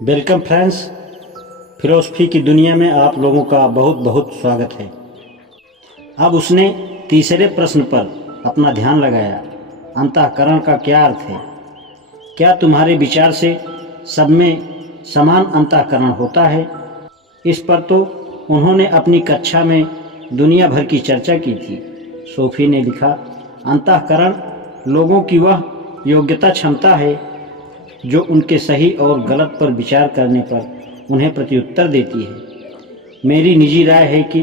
Welcome friends, philosophy की दुनिया में आप लोगों का बहुत बहुत स्वागत है। अब उसने तीसरे प्रश्न पर अपना ध्यान लगाया। अंतःकरण का क्या अर्थ है? क्या तुम्हारे विचार से सब में समान अंतःकरण होता है? इस पर तो उन्होंने अपनी कक्षा में दुनिया भर की चर्चा की थी। सोफी ने लिखा, अंतःकरण लोगों की वह योग्यता क्षमता है जो उनके सही और गलत पर विचार करने पर उन्हें प्रत्युत्तर देती है। मेरी निजी राय है कि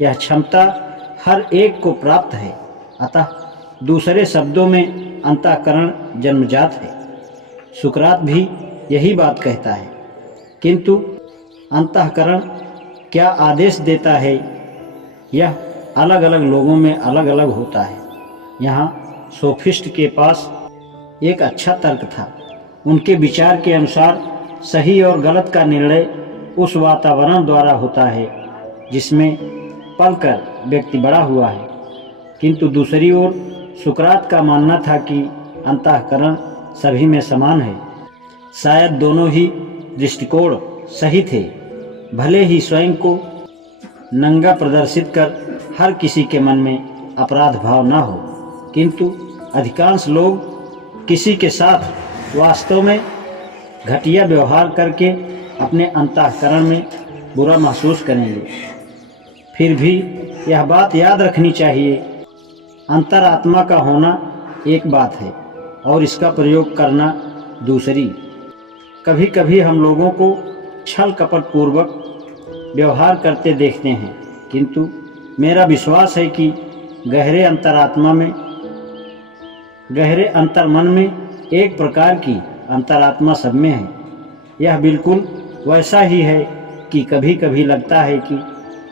यह क्षमता हर एक को प्राप्त है। अतः दूसरे शब्दों में अंतःकरण जन्मजात है। सुकरात भी यही बात कहता है। किंतु अंतःकरण क्या आदेश देता है, यह अलग अलग लोगों में अलग अलग होता है। यहाँ सोफिस्ट के पास एक अच्छा तर्क था। उनके विचार के अनुसार सही और गलत का निर्णय उस वातावरण द्वारा होता है जिसमें पलकर व्यक्ति बड़ा हुआ है। किंतु दूसरी ओर सुकरात का मानना था कि अंतःकरण सभी में समान है। शायद दोनों ही दृष्टिकोण सही थे। भले ही स्वयं को नंगा प्रदर्शित कर हर किसी के मन में अपराध भाव न हो, किंतु अधिकांश लोग किसी के साथ वास्तव में घटिया व्यवहार करके अपने अंतःकरण में बुरा महसूस करेंगे। फिर भी यह बात याद रखनी चाहिए, अंतरात्मा का होना एक बात है और इसका प्रयोग करना दूसरी। कभी कभी हम लोगों को छल कपट पूर्वक व्यवहार करते देखते हैं, किंतु मेरा विश्वास है कि गहरे अंतर्मन में एक प्रकार की अंतरात्मा सब में है। यह बिल्कुल वैसा ही है कि कभी कभी लगता है कि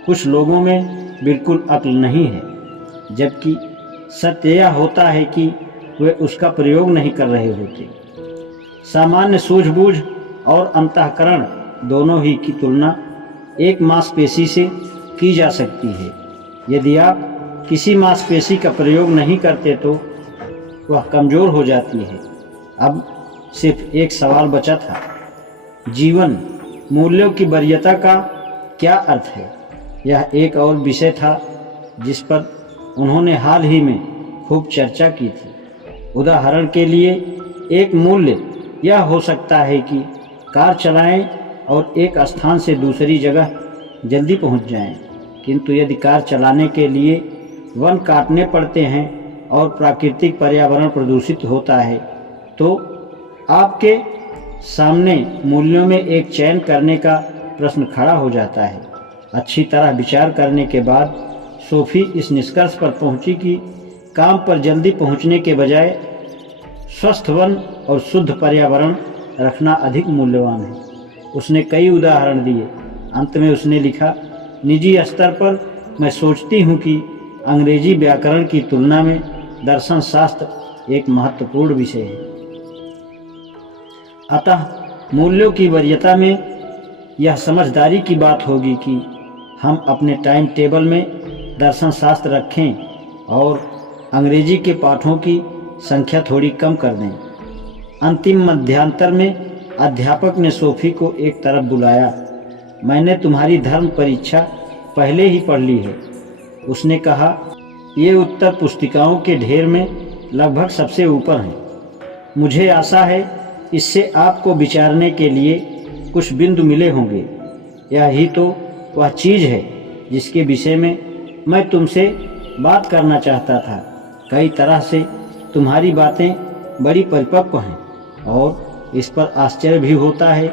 कुछ लोगों में बिल्कुल अक्ल नहीं है, जबकि सत्य यह होता है कि वे उसका प्रयोग नहीं कर रहे होते। सामान्य सूझबूझ और अंतःकरण दोनों ही की तुलना एक मांसपेशी से की जा सकती है। यदि आप किसी मांसपेशी का प्रयोग नहीं करते तो वह कमज़ोर हो जाती है। अब सिर्फ एक सवाल बचा था, जीवन मूल्यों की वरीयता का क्या अर्थ है? यह एक और विषय था जिस पर उन्होंने हाल ही में खूब चर्चा की थी। उदाहरण के लिए एक मूल्य यह हो सकता है कि कार चलाएं और एक स्थान से दूसरी जगह जल्दी पहुंच जाएं। किंतु यदि कार चलाने के लिए वन काटने पड़ते हैं और प्राकृतिक पर्यावरण प्रदूषित होता है, तो आपके सामने मूल्यों में एक चयन करने का प्रश्न खड़ा हो जाता है। अच्छी तरह विचार करने के बाद सोफी इस निष्कर्ष पर पहुंची कि काम पर जल्दी पहुंचने के बजाय स्वस्थ वन और शुद्ध पर्यावरण रखना अधिक मूल्यवान है। उसने कई उदाहरण दिए। अंत में उसने लिखा, निजी स्तर पर मैं सोचती हूँ कि अंग्रेजी व्याकरण की तुलना में दर्शन शास्त्र एक महत्वपूर्ण विषय है। अतः मूल्यों की वरीयता में यह समझदारी की बात होगी कि हम अपने टाइम टेबल में दर्शन शास्त्र रखें और अंग्रेजी के पाठों की संख्या थोड़ी कम कर दें। अंतिम मध्यांतर में अध्यापक ने सोफी को एक तरफ बुलाया। मैंने तुम्हारी धर्म परीक्षा पहले ही पढ़ ली है, उसने कहा। ये उत्तर पुस्तिकाओं के ढेर में लगभग सबसे ऊपर हैं। मुझे आशा है इससे आपको विचारने के लिए कुछ बिंदु मिले होंगे। यही तो वह चीज़ है जिसके विषय में मैं तुमसे बात करना चाहता था। कई तरह से तुम्हारी बातें बड़ी परिपक्व हैं और इस पर आश्चर्य भी होता है।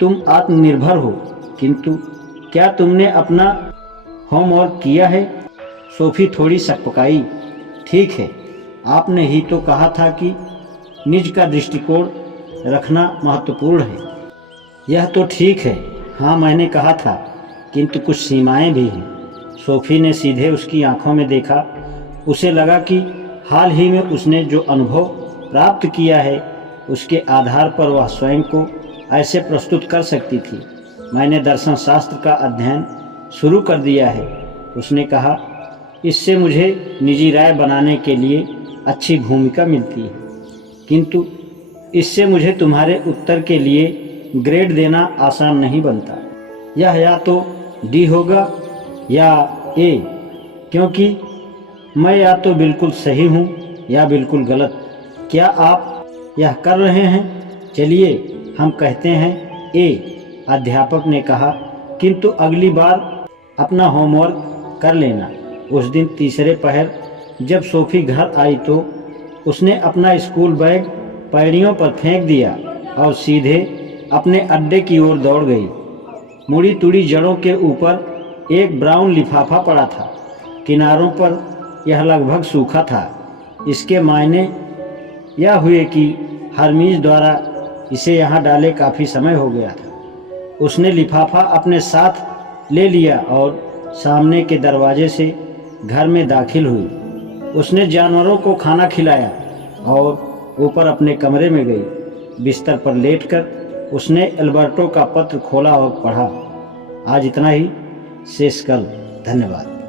तुम आत्मनिर्भर हो, किंतु क्या तुमने अपना होमवर्क किया है? सोफी थोड़ी सकपकाई। ठीक है, आपने ही तो कहा था कि निज का दृष्टिकोण रखना महत्वपूर्ण है। यह तो ठीक है, हाँ मैंने कहा था, किंतु कुछ सीमाएं भी हैं। सोफी ने सीधे उसकी आंखों में देखा। उसे लगा कि हाल ही में उसने जो अनुभव प्राप्त किया है उसके आधार पर वह स्वयं को ऐसे प्रस्तुत कर सकती थी। मैंने दर्शन शास्त्र का अध्ययन शुरू कर दिया है, उसने कहा। इससे मुझे निजी राय बनाने के लिए अच्छी भूमिका मिलती है, किंतु इससे मुझे तुम्हारे उत्तर के लिए ग्रेड देना आसान नहीं बनता। यह या तो डी होगा या ए, क्योंकि मैं या तो बिल्कुल सही हूँ या बिल्कुल गलत। क्या आप यह कर रहे हैं? चलिए हम कहते हैं ए, अध्यापक ने कहा, किंतु अगली बार अपना होमवर्क कर लेना। उस दिन तीसरे पहर जब सोफी घर आई तो उसने अपना स्कूल बैग पैड़ियों पर फेंक दिया और सीधे अपने अड्डे की ओर दौड़ गई। मुड़ी तुड़ी जड़ों के ऊपर एक ब्राउन लिफाफा पड़ा था। किनारों पर यह लगभग सूखा था। इसके मायने यह हुए कि हरमीज द्वारा इसे यहाँ डाले काफ़ी समय हो गया था। उसने लिफाफा अपने साथ ले लिया और सामने के दरवाजे से घर में दाखिल हुई। उसने जानवरों को खाना खिलाया और ऊपर अपने कमरे में गई। बिस्तर पर लेटकर उसने एल्बर्टो का पत्र खोला और पढ़ा। आज इतना ही, शेष कल। धन्यवाद।